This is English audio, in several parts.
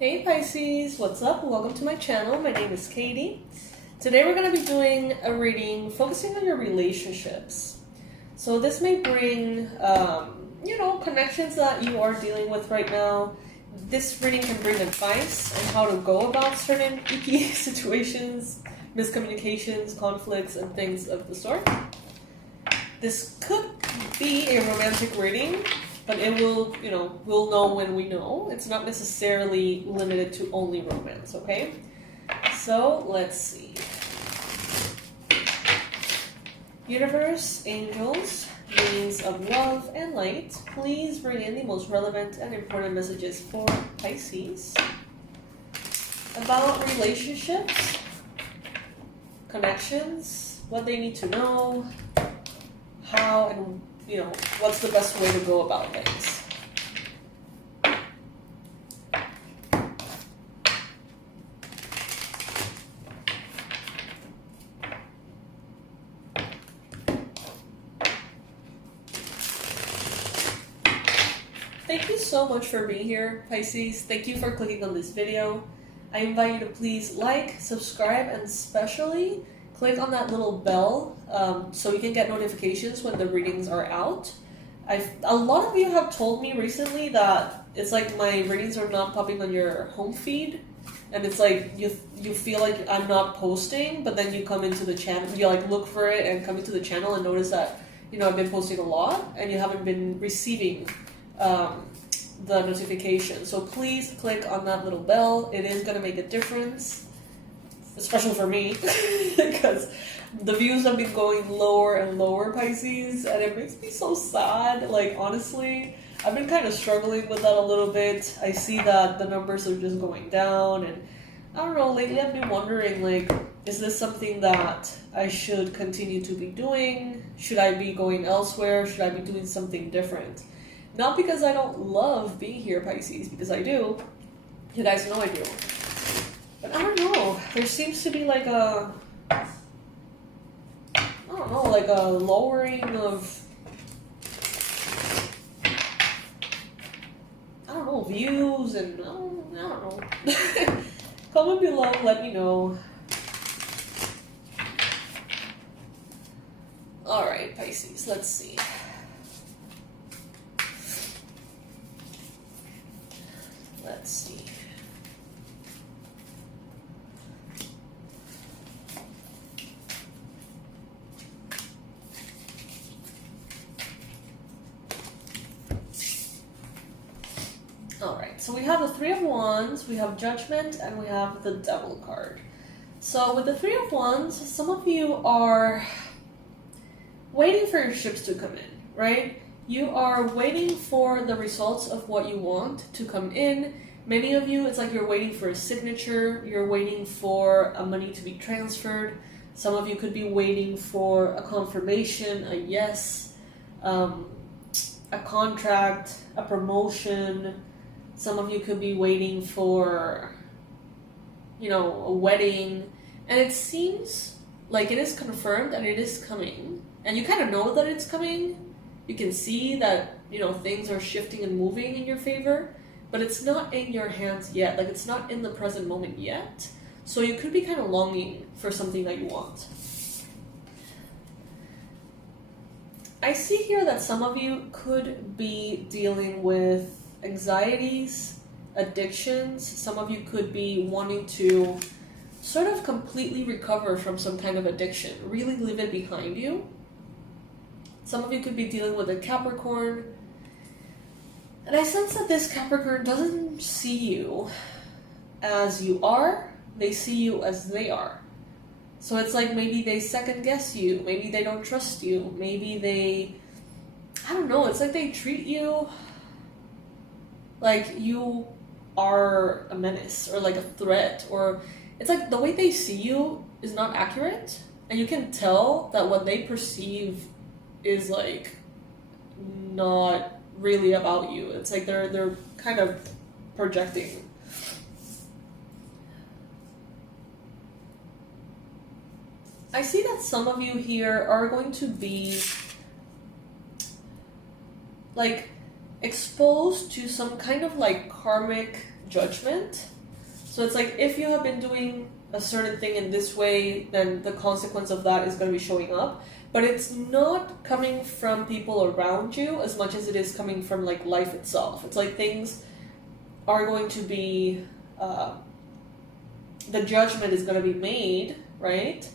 Hey Pisces, what's up? Welcome to my channel. My name is Katie. Today we're going to be doing a reading focusing on your relationships. So this may bring, connections that you are dealing with right now. This reading can bring advice on how to go about certain icky situations, miscommunications, conflicts, and things of the sort. This could be a romantic reading, but it will, we'll know when we know. It's not necessarily limited to only romance, okay? So, let's see. Universe, angels, beings of love and light, please bring in the most relevant and important messages for Pisces about relationships, connections, what they need to know, how and what's the best way to go about things. Thank you so much for being here, Pisces. Thank you for clicking on this video. I invite you to please like, subscribe, and especially click on that little bell so you can get notifications when the readings are out. A lot of you have told me recently that it's like my readings are not popping on your home feed, and it's like you feel like I'm not posting, but then you come into the channel, you like look for it and come into the channel and notice that I've been posting a lot and you haven't been receiving the notification. So please click on that little bell. It is going to make a difference, especially for me, because the views have been going lower and lower, Pisces, and it makes me so sad. Like, honestly, I've been kind of struggling with that a little bit. I see that the numbers are just going down, and I don't know, lately I've been wondering, like, is this something that I should continue to be doing? Should I be going elsewhere? Should I be doing something different? Not because I don't love being here, Pisces, because I do. You guys know I do. But I don't know, there seems to be like a lowering of, views, and I don't know. Comment below, let me know. Alright, Pisces, let's see. Let's see. Alright, so we have the Three of Wands, we have Judgment, and we have the Devil card. So with the Three of Wands, some of you are waiting for your ships to come in, right? You are waiting for the results of what you want to come in. Many of you, it's like you're waiting for a signature, you're waiting for a money to be transferred. Some of you could be waiting for a confirmation, a yes, a contract, a promotion. Some of you could be waiting for, a wedding. And it seems like it is confirmed and it is coming. And you kind of know that it's coming. You can see that, things are shifting and moving in your favor. But it's not in your hands yet. Like, it's not in the present moment yet. So you could be kind of longing for something that you want. I see here that some of you could be dealing with anxieties, addictions. Some of you could be wanting to sort of completely recover from some kind of addiction, really leave it behind you. Some of you could be dealing with a Capricorn. And I sense that this Capricorn doesn't see you as you are, they see you as they are. So it's like maybe they second guess you, maybe they don't trust you, maybe they, it's like they treat you like you are a menace or like a threat, or it's like the way they see you is not accurate, and you can tell that what they perceive is like not really about you. It's like they're kind of projecting. I see that some of you here are going to be like exposed to some kind of like karmic judgment. So it's like, if you have been doing a certain thing in this way, then the consequence of that is going to be showing up. But it's not coming from people around you as much as it is coming from like life itself. It's like things are going to be, the judgment is going to be made, right?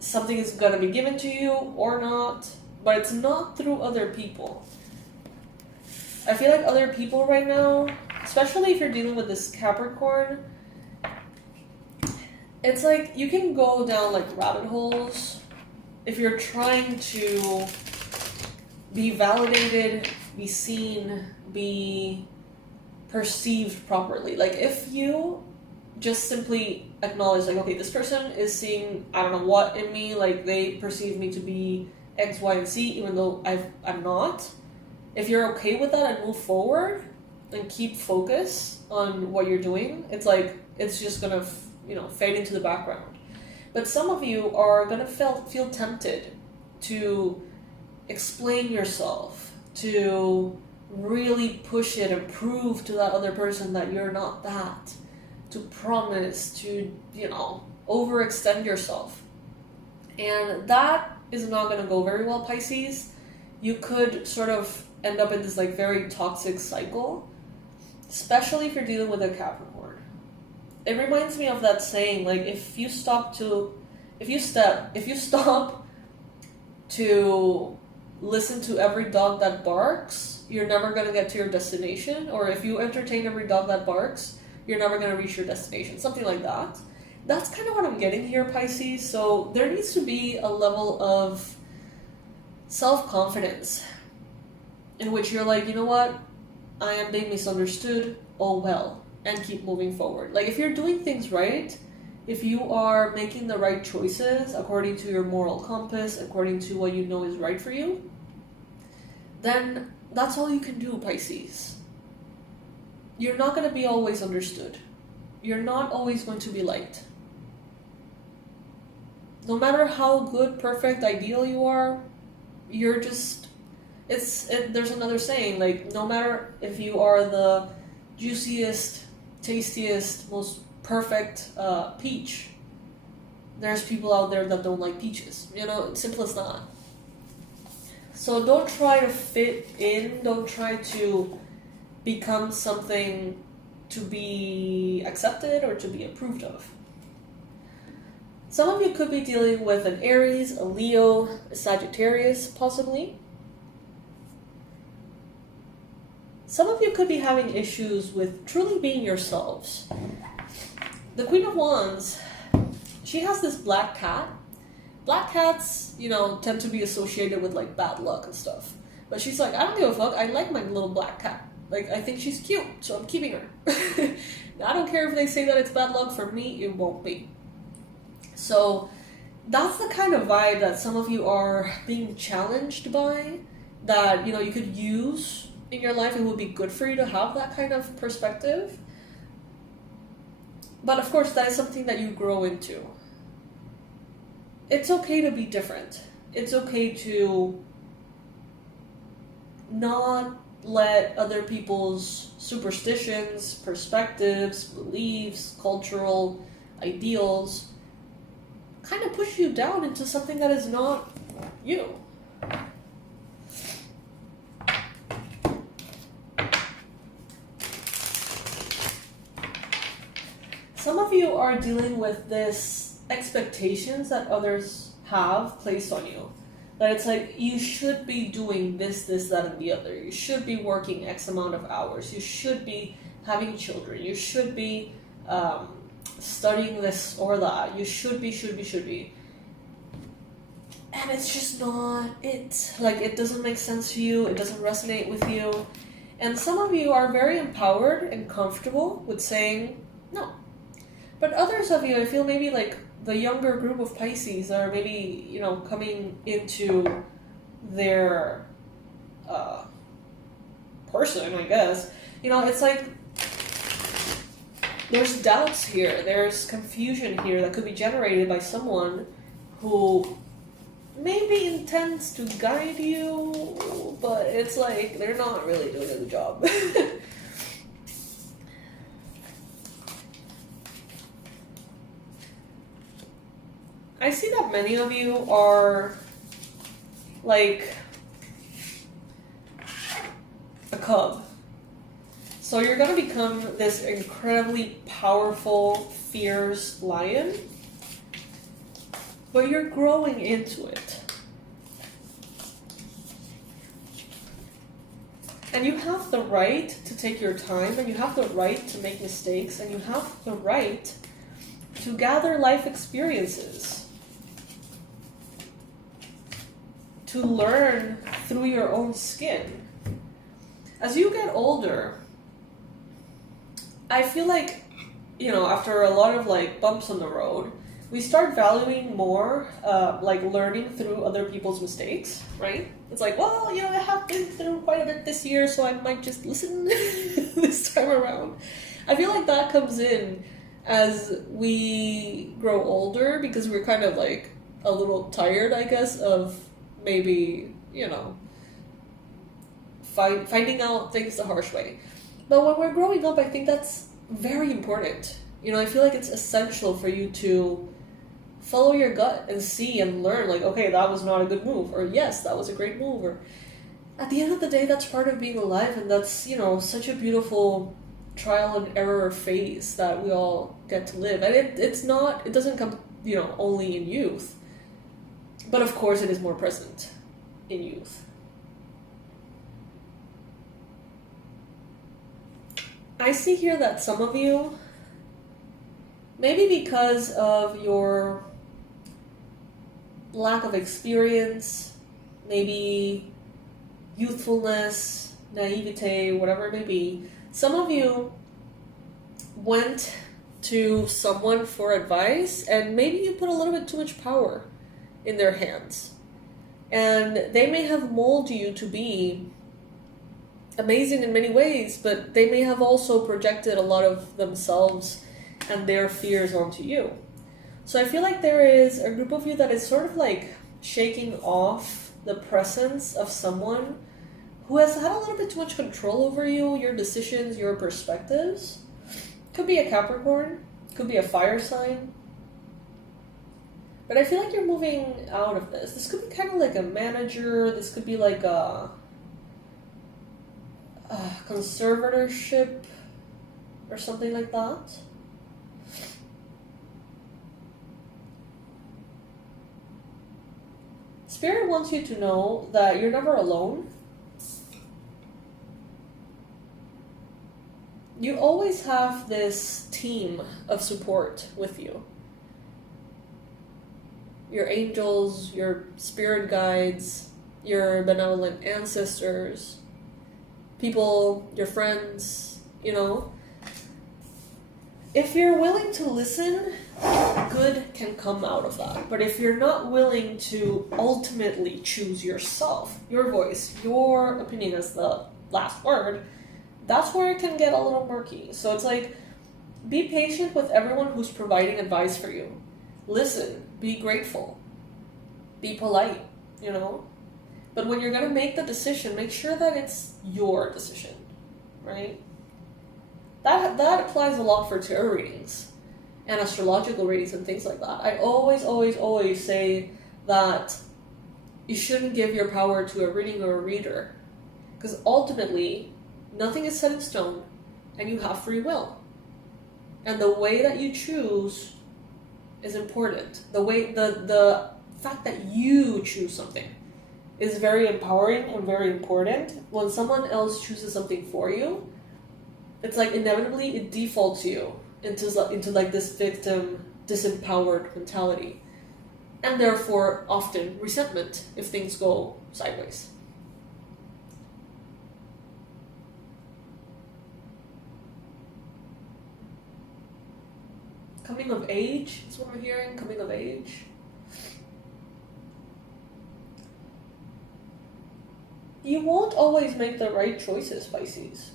Something is going to be given to you or not, but it's not through other people. I feel like other people right now, especially if you're dealing with this Capricorn, it's like you can go down like rabbit holes if you're trying to be validated, be seen, be perceived properly. Like if you just simply acknowledge like, okay, this person is seeing I don't know what in me, like they perceive me to be X, Y, and Z, even though I'm not. If you're okay with that and move forward and keep focus on what you're doing, it's like it's just gonna fade into the background. But some of you are gonna feel tempted to explain yourself, to really push it and prove to that other person that you're not that, to promise, to overextend yourself. And that is not going to go very well, Pisces. You could sort of end up in this like very toxic cycle, especially if you're dealing with a Capricorn. It reminds me of that saying, like if you stop to listen to every dog that barks, you're never going to get to your destination. Or if you entertain every dog that barks, you're never going to reach your destination. Something like that. That's kind of what I'm getting here, Pisces. So there needs to be a level of self-confidence in which you're like, you know what? I am being misunderstood. Oh well. And keep moving forward. Like if you're doing things right, if you are making the right choices according to your moral compass, according to what you know is right for you, then that's all you can do, Pisces. You're not going to be always understood. You're not always going to be liked. No matter how good, perfect, ideal you are, you're just... There's another saying, like, no matter if you are the juiciest, tastiest, most perfect peach, there's people out there that don't like peaches. It's simple as that. So don't try to fit in. Don't try to become something to be accepted or to be approved of. Some of you could be dealing with an Aries, a Leo, a Sagittarius, possibly. Some of you could be having issues with truly being yourselves. The Queen of Wands, she has this black cat. Black cats, tend to be associated with like bad luck and stuff. But she's like, I don't give a fuck. I like my little black cat. Like, I think she's cute, so I'm keeping her. I don't care if they say that it's bad luck. For me, it won't be. So that's the kind of vibe that some of you are being challenged by, that, you could use in your life. It would be good for you to have that kind of perspective. But of course, that is something that you grow into. It's okay to be different. It's okay to not let other people's superstitions, perspectives, beliefs, cultural ideals kind of push you down into something that is not you. Some of you are dealing with this expectations that others have placed on you. That it's like, you should be doing this, that, and the other. You should be working X amount of hours. You should be having children. You should be studying this or that. You should be. And it's just not it. Like, it doesn't make sense to you. It doesn't resonate with you. And some of you are very empowered and comfortable with saying no. But others of you, I feel maybe like the younger group of Pisces are maybe, coming into their person, I guess. It's like there's doubts here. There's confusion here that could be generated by someone who maybe intends to guide you, but it's like they're not really doing a good job. I see that many of you are like a cub. So you're going to become this incredibly powerful, fierce lion, but you're growing into it. And you have the right to take your time, and you have the right to make mistakes, and you have the right to gather life experiences, to learn through your own skin. As you get older, I feel like, after a lot of like bumps on the road, we start valuing more like learning through other people's mistakes, right? It's like, well, I have been through quite a bit this year, so I might just listen this time around. I feel like that comes in as we grow older, because we're kind of like a little tired, I guess, of maybe, finding out things the harsh way. But when we're growing up, I think that's very important. I feel like it's essential for you to follow your gut and see and learn, like, okay, that was not a good move, or yes, that was a great move, or at the end of the day, that's part of being alive, and that's, such a beautiful trial and error phase that we all get to live. And it doesn't come, only in youth, but of course it is more present in youth. I see here that some of you, maybe because of your lack of experience, maybe youthfulness, naivete, whatever it may be, some of you went to someone for advice, and maybe you put a little bit too much power in their hands. And they may have molded you to be amazing in many ways, but they may have also projected a lot of themselves and their fears onto you. So I feel like there is a group of you that is sort of like shaking off the presence of someone who has had a little bit too much control over you, your decisions, your perspectives. Could be a Capricorn, could be a fire sign. But I feel like you're moving out of this. This could be kind of like a manager, this could be like a conservatorship or something like that. Spirit wants you to know that you're never alone. You always have this team of support with you. Your angels, your spirit guides, your benevolent ancestors, people, your friends, If you're willing to listen, good can come out of that. But if you're not willing to ultimately choose yourself, your voice, your opinion as the last word, that's where it can get a little murky. So it's like, be patient with everyone who's providing advice for you. Listen, be grateful, be polite, But when you're going to make the decision, make sure that it's your decision, right? That applies a lot for tarot readings and astrological readings and things like that. I always say that you shouldn't give your power to a reading or a reader, because ultimately nothing is set in stone and you have free will. And the way that you choose is important. The fact that you choose something is very empowering and very important. When someone else chooses something for you, it's like inevitably it defaults you into like this victim, disempowered mentality, and therefore often resentment if things go sideways. Coming of age is what we're hearing. Coming of age. You won't always make the right choices, Pisces.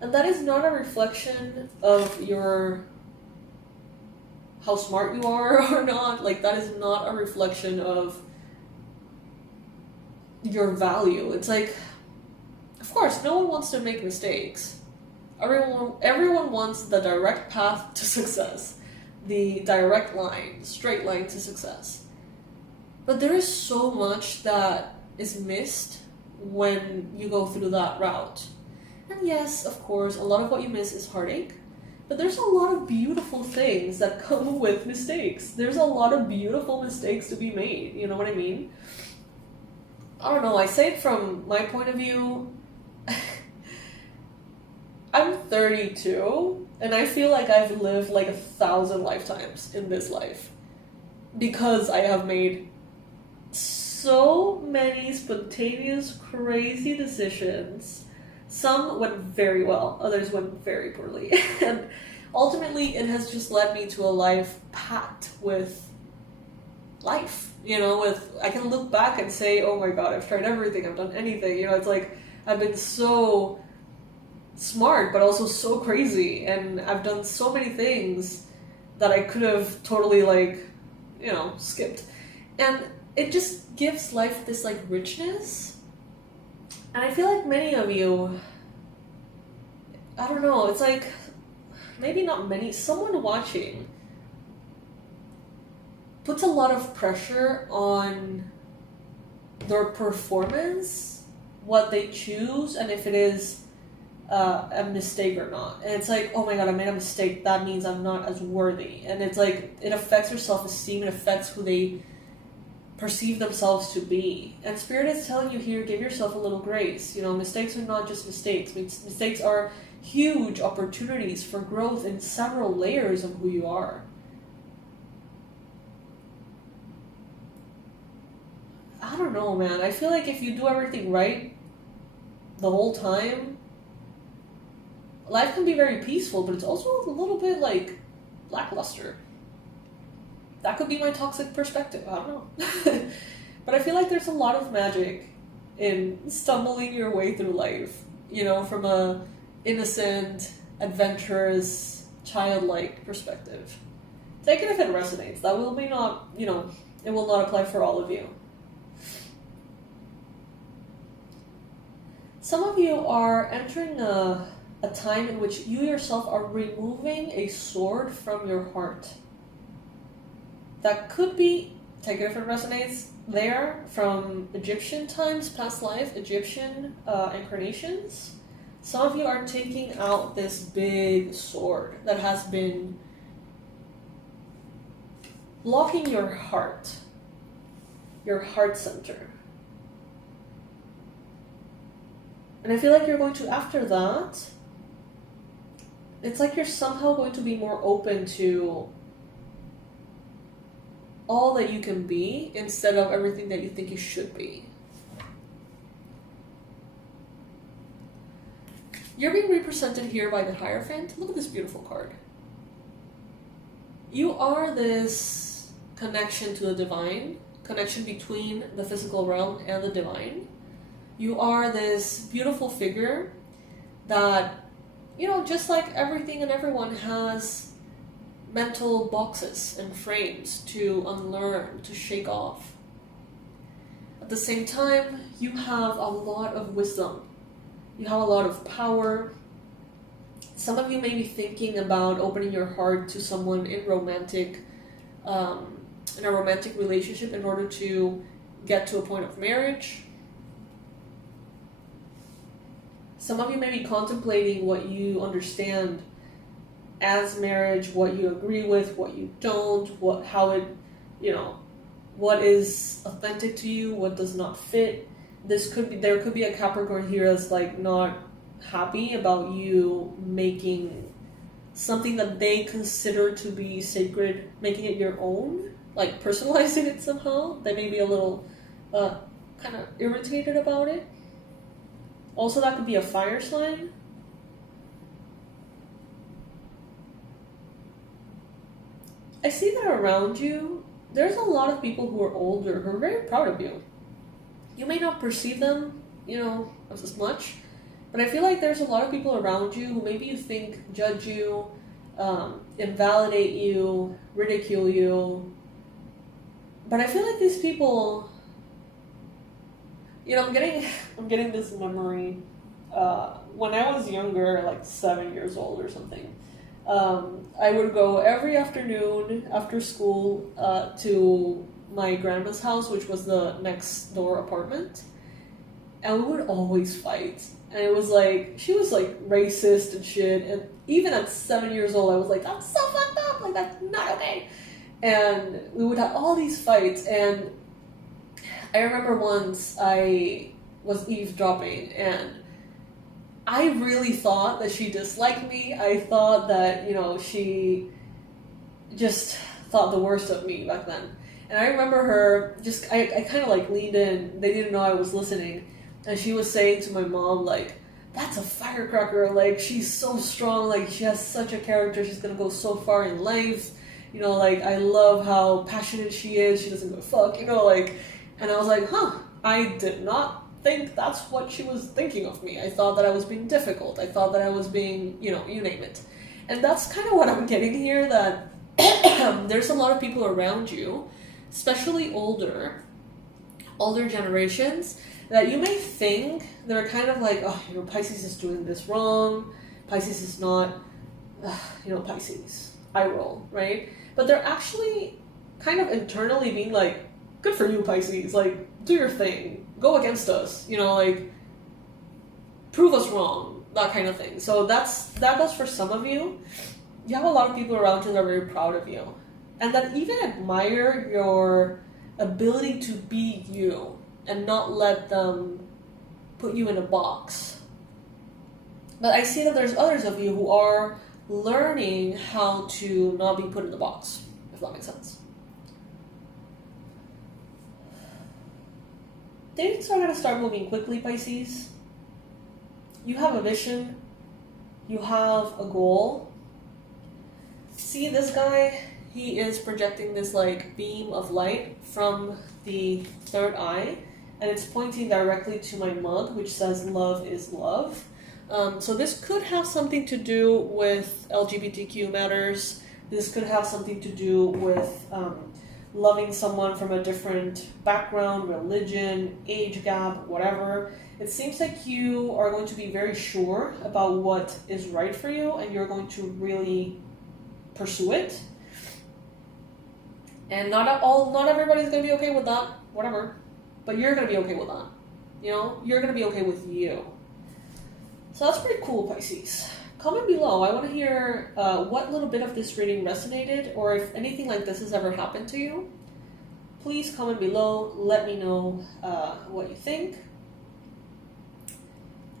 And that is not a reflection of how smart you are or not. Like, that is not a reflection of your value. It's like, of course, no one wants to make mistakes. Everyone wants the direct path to success. the direct line, straight line to success. But there is so much that is missed when you go through that route. And yes, of course, a lot of what you miss is heartache, but there's a lot of beautiful things that come with mistakes. There's a lot of beautiful mistakes to be made, you know what I mean? I don't know, I say it from my point of view. I'm 32, and I feel like I've lived like 1,000 lifetimes in this life. Because I have made so many spontaneous, crazy decisions. Some went very well, others went very poorly. And ultimately, it has just led me to a life packed with life. You know, I can look back and say, oh my god, I've tried everything, I've done anything. You know, it's like, I've been so smart, but also so crazy. And I've done so many things that I could have totally, like, you know, skipped. And it just gives life this, like, richness. And I feel like many of you, I don't know, it's like, maybe not many, someone watching puts a lot of pressure on their performance, what they choose, and if it is a mistake or not. And it's like, oh my god, I made a mistake, that means I'm not as worthy. And it's like, it affects their self-esteem, it affects who they perceive themselves to be. And Spirit is telling you here, give yourself a little grace. You know, mistakes are not just mistakes. Mistakes are huge opportunities for growth in several layers of who you are. I don't know, man. I feel like if you do everything right the whole time, life can be very peaceful, but it's also a little bit, like, lackluster. That could be my toxic perspective, I don't know. But I feel like there's a lot of magic in stumbling your way through life, you know, from a innocent, adventurous, childlike perspective. Take it if it resonates. That will be not, you know, it will not apply for all of you. Some of you are entering a time in which you yourself are removing a sword from your heart. That could be, take it if it resonates, there from Egyptian times, past life, Egyptian incarnations. Some of you are taking out this big sword that has been blocking your heart center. And I feel like you're going to, after that, it's like you're somehow going to be more open to all that you can be instead of everything that you think you should be. You're being represented here by the Hierophant. Look at this beautiful card. You are this connection to the divine, connection between the physical realm and the divine. You are this beautiful figure that, you know, just like everything and everyone has mental boxes and frames to unlearn, to shake off. At the same time, you have a lot of wisdom. You have a lot of power. Some of you may be thinking about opening your heart to someone in a romantic relationship in order to get to a point of marriage. Some of you may be contemplating what you understand as marriage, what you agree with, what you don't, what is authentic to you, what does not fit. There could be a Capricorn here that's like not happy about you making something that they consider to be sacred, making it your own, like personalizing it somehow. They may be a little kind of irritated about it. Also, that could be a fire sign. I see that around you, there's a lot of people who are older who are very proud of you. You may not perceive them, you know, as much, but I feel like there's a lot of people around you who maybe you think judge you, invalidate you, ridicule you. But I feel like these people, you know, I'm getting this memory. When I was younger, like 7 years old or something, I would go every afternoon after school to my grandma's house, which was the next door apartment, and we would always fight. And it was like, she was like racist and shit, and even at 7 years old I was like, that's so fucked up, like that's not okay. And we would have all these fights, and I remember once I was eavesdropping, and I really thought that she disliked me. I thought that, you know, she just thought the worst of me back then. And I remember her just, I kind of like leaned in, they didn't know I was listening, and she was saying to my mom, like, that's a firecracker, like, she's so strong, like, she has such a character, she's gonna go so far in life, you know, like, I love how passionate she is, she doesn't give a fuck, you know, like, and I was like, huh, I did not think that's what she was thinking of me. I thought that I was being difficult, I thought that I was being, you know, you name it. And that's kind of what I'm getting here, that there's a lot of people around you, especially older generations, that you may think they're kind of like, oh, you know, Pisces is doing this wrong, Pisces is not, you know, Pisces, I roll, right? But they're actually kind of internally being like, good for you, Pisces, like, do your thing, go against us, you know, like, prove us wrong, that kind of thing. So that goes for some of you. You have a lot of people around you that are very proud of you, and that even admire your ability to be you, and not let them put you in a box. But I see that there's others of you who are learning how to not be put in the box, if that makes sense. Things are going to start moving quickly, Pisces. You have a vision. You have a goal. See this guy? He is projecting this like beam of light from the third eye, and it's pointing directly to my mug, which says love is love. So this could have something to do with LGBTQ matters. This could have something to do with loving someone from a different background, religion, age gap, whatever. It seems like you are going to be very sure about what is right for you, and you're going to really pursue it. And not everybody's going to be okay with that, whatever. But you're going to be okay with that. You know, you're going to be okay with you. So that's pretty cool, Pisces. Comment below. I want to hear what little bit of this reading resonated, or if anything like this has ever happened to you. Please comment below. Let me know what you think.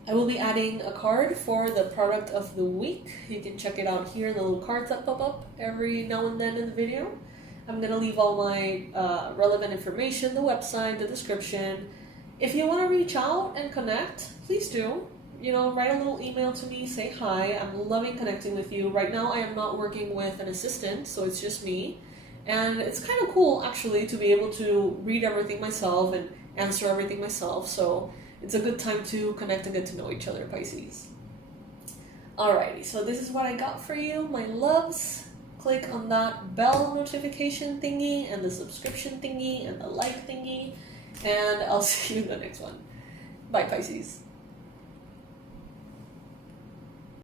I will be adding a card for the product of the week. You can check it out here, the little cards that pop up every now and then in the video. I'm going to leave all my relevant information, the website, the description. If you want to reach out and connect, please do. You know, write a little email to me, say hi. I'm loving connecting with you. Right now, I am not working with an assistant, so it's just me. And it's kind of cool, actually, to be able to read everything myself and answer everything myself. So it's a good time to connect and get to know each other, Pisces. Alrighty, so this is what I got for you, my loves. Click on that bell notification thingy and the subscription thingy and the like thingy, and I'll see you in the next one. Bye, Pisces.